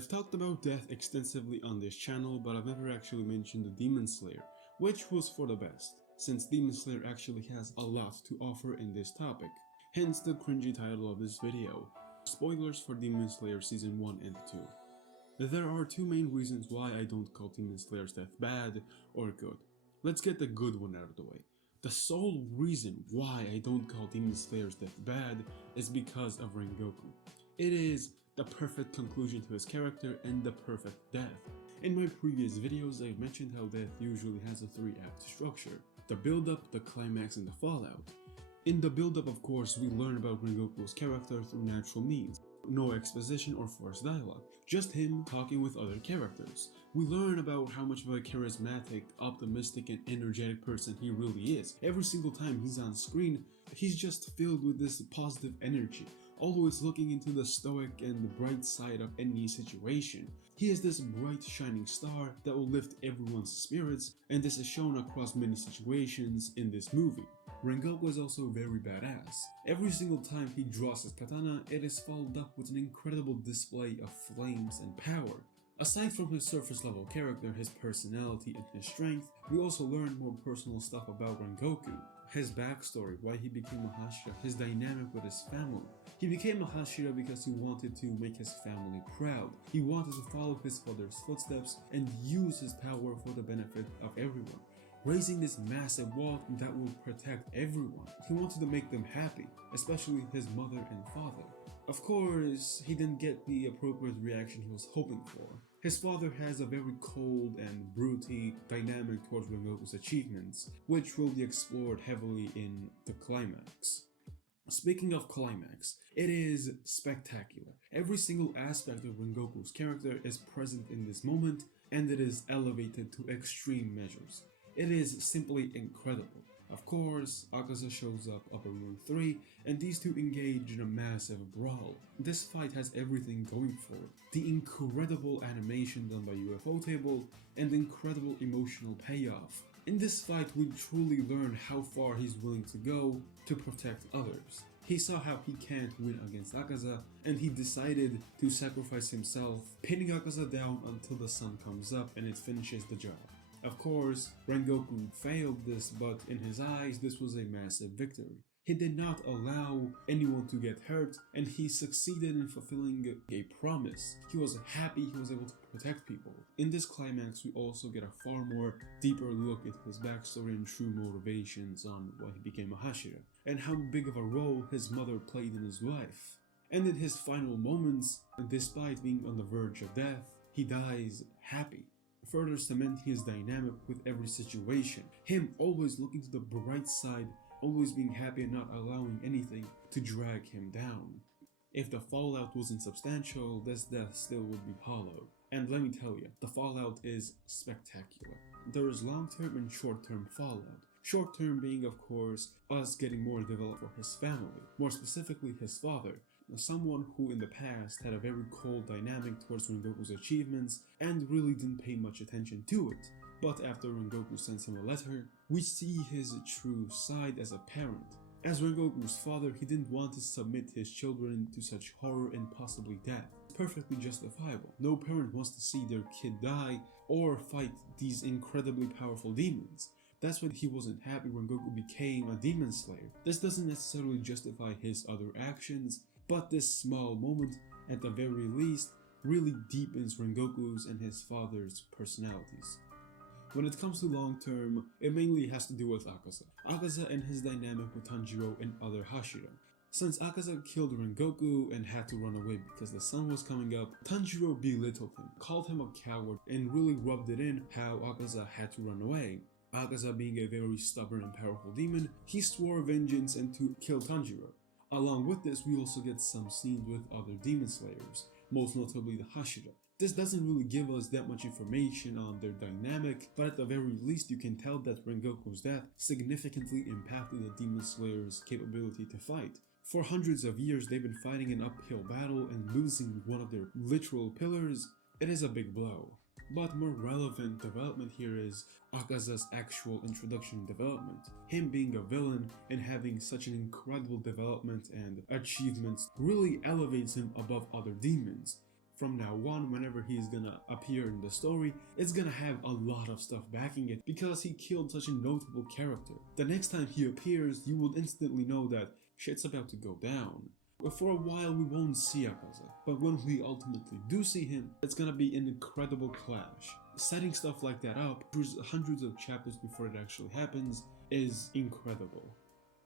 I've talked about death extensively on this channel, but I've never actually mentioned the Demon Slayer, which was for the best, since Demon Slayer actually has a lot to offer in this topic. Hence the cringy title of this video, spoilers for Demon Slayer Season 1 and 2. There are two main reasons why I don't call Demon Slayer's death bad or good. Let's get the good one out of the way. The sole reason why I don't call Demon Slayer's death bad is because of Ringoku. It is the perfect conclusion to his character and the perfect death. In my previous videos, I've mentioned how death usually has a 3-act structure: the build-up, the climax, and the fallout. In the build-up, of course, we learn about Ringoku's character through natural means. No exposition or forced dialogue, just him talking with other characters. We learn about how much of a charismatic, optimistic, and energetic person he really is. Every single time he's on screen, he's just filled with this positive energy, always looking into the stoic and the bright side of any situation. He is this bright shining star that will lift everyone's spirits, and this is shown across many situations in this movie. Ringoku is also very badass. Every single time he draws his katana, it is followed up with an incredible display of flames and power. Aside from his surface level character, his personality, and his strength, we also learn more personal stuff about Ringoku. His backstory, why he became a Hashira, his dynamic with his family. He became a Hashira because he wanted to make his family proud. He wanted to follow his father's footsteps and use his power for the benefit of everyone, raising this massive wall that will protect everyone. He wanted to make them happy, especially his mother and father. Of course, he didn't get the appropriate reaction he was hoping for. His father has a very cold and broody dynamic towards Ringoku's achievements, which will be explored heavily in the climax. Speaking of climax, it is spectacular. Every single aspect of Ringoku's character is present in this moment, and it is elevated to extreme measures. It is simply incredible. Of course, Akaza shows up Upper Moon 3, and these two engage in a massive brawl. This fight has everything going for it: the incredible animation done by UFO Table, and incredible emotional payoff. In this fight, we truly learn how far he's willing to go to protect others. He saw how he can't win against Akaza, and he decided to sacrifice himself, pinning Akaza down until the sun comes up and it finishes the job. Of course, Ringoku failed this, but in his eyes, this was a massive victory. He did not allow anyone to get hurt, and he succeeded in fulfilling a promise. He was happy he was able to protect people. In this climax, we also get a far more deeper look into his backstory and true motivations on why he became a Hashira, and how big of a role his mother played in his life. And in his final moments, despite being on the verge of death, he dies happy, further cementing his dynamic with every situation. Him always looking to the bright side, always being happy and not allowing anything to drag him down. If the fallout wasn't substantial, this death still would be hollow. And let me tell you, the fallout is spectacular. There is long-term and short-term fallout. Short-term being, of course, us getting more developed for his family, more specifically his father, someone who in the past had a very cold dynamic towards Ringoku's achievements and really didn't pay much attention to it. But after Ringoku sends him a letter, we see his true side as a parent. As Ringoku's father, he didn't want to submit his children to such horror and possibly death. It's perfectly justifiable. No parent wants to see their kid die or fight these incredibly powerful demons. That's why he wasn't happy Ringoku became a demon slayer. This doesn't necessarily justify his other actions, but this small moment, at the very least, really deepens Ringoku's and his father's personalities. When it comes to long term, it mainly has to do with Akaza. Akaza and his dynamic with Tanjiro and other Hashira. Since Akaza killed Ringoku and had to run away because the sun was coming up, Tanjiro belittled him, called him a coward, and really rubbed it in how Akaza had to run away. Akaza, being a very stubborn and powerful demon, he swore vengeance and to kill Tanjiro. Along with this, we also get some scenes with other demon slayers, most notably the Hashira. This doesn't really give us that much information on their dynamic, but at the very least you can tell that Ringoku's death significantly impacted the demon slayer's capability to fight. For hundreds of years they've been fighting an uphill battle, and losing one of their literal pillars, it is a big blow. But more relevant development here is Akaza's actual introduction and development. Him being a villain and having such an incredible development and achievements really elevates him above other demons. from now on, whenever he's gonna appear in the story, it's gonna have a lot of stuff backing it because he killed such a notable character. The next time he appears, you will instantly know that shit's about to go down. For a while we won't see Akaza, but when we ultimately do see him, it's gonna be an incredible clash. Setting stuff like that up, there's hundreds of chapters before it actually happens, is incredible.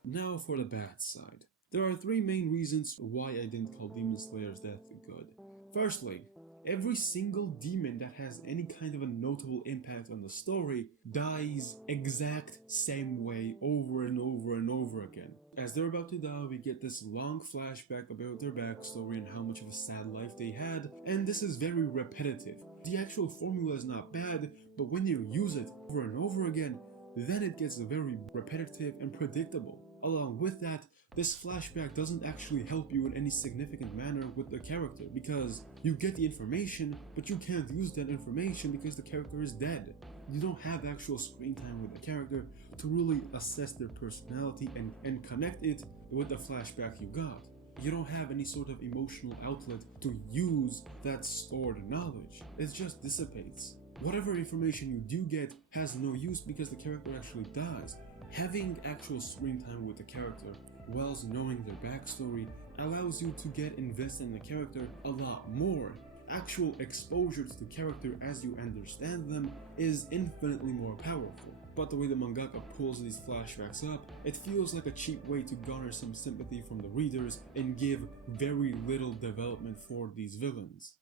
Now for the bad side. There are three main reasons why I didn't call Demon Slayer's death good. Firstly, every single demon that has any kind of a notable impact on the story dies exact same way over and over and over again. As they're about to die, we get this long flashback about their backstory and how much of a sad life they had, and this is very repetitive. The actual formula is not bad, but when you use it over and over again, then it gets very repetitive and predictable. Along with that, this flashback doesn't actually help you in any significant manner with the character because you get the information, but you can't use that information because the character is dead. You don't have actual screen time with the character to really assess their personality and connect it with the flashback you got. You don't have any sort of emotional outlet to use that stored knowledge. It just dissipates. Whatever information you do get has no use because the character actually dies. Having actual screen time with the character, whilst knowing their backstory, allows you to get invested in the character a lot more. Actual exposure to the character as you understand them is infinitely more powerful. But the way the mangaka pulls these flashbacks up, it feels like a cheap way to garner some sympathy from the readers and give very little development for these villains.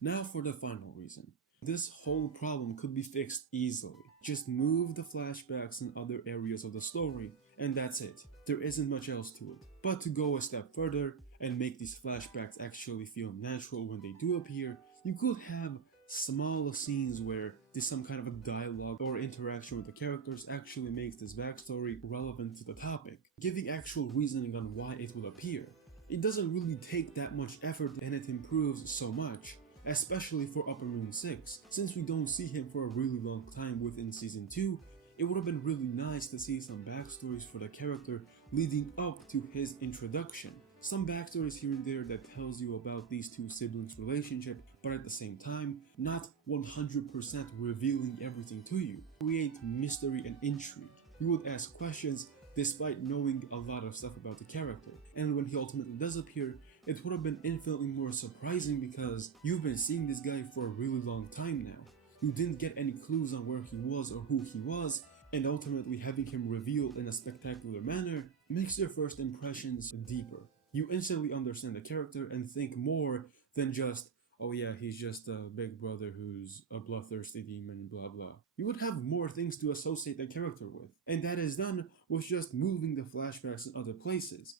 Now for the final reason. This whole problem could be fixed easily. Just move the flashbacks in other areas of the story, and that's it. There isn't much else to it. But to go a step further and make these flashbacks actually feel natural when they do appear, you could have small scenes where there's some kind of a dialogue or interaction with the characters actually makes this backstory relevant to the topic, giving actual reasoning on why it will appear. It doesn't really take that much effort and it improves so much. Especially for Upper Moon 6, since we don't see him for a really long time within Season 2, it would have been really nice to see some backstories for the character leading up to his introduction. Some backstories here and there that tells you about these two siblings' relationship, but at the same time, not 100% revealing everything to you. Create mystery and intrigue. You would ask questions despite knowing a lot of stuff about the character, and when he ultimately does appear, it would have been infinitely more surprising because you've been seeing this guy for a really long time now. You didn't get any clues on where he was or who he was, and ultimately having him revealed in a spectacular manner makes your first impressions deeper. You instantly understand the character and think more than just, oh yeah, he's just a big brother who's a bloodthirsty demon, blah blah. You would have more things to associate the character with, and that is done with just moving the flashbacks in other places.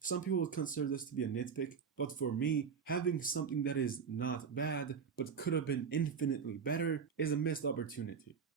Some people would consider this to be a nitpick, but for me, having something that is not bad, but could have been infinitely better, is a missed opportunity.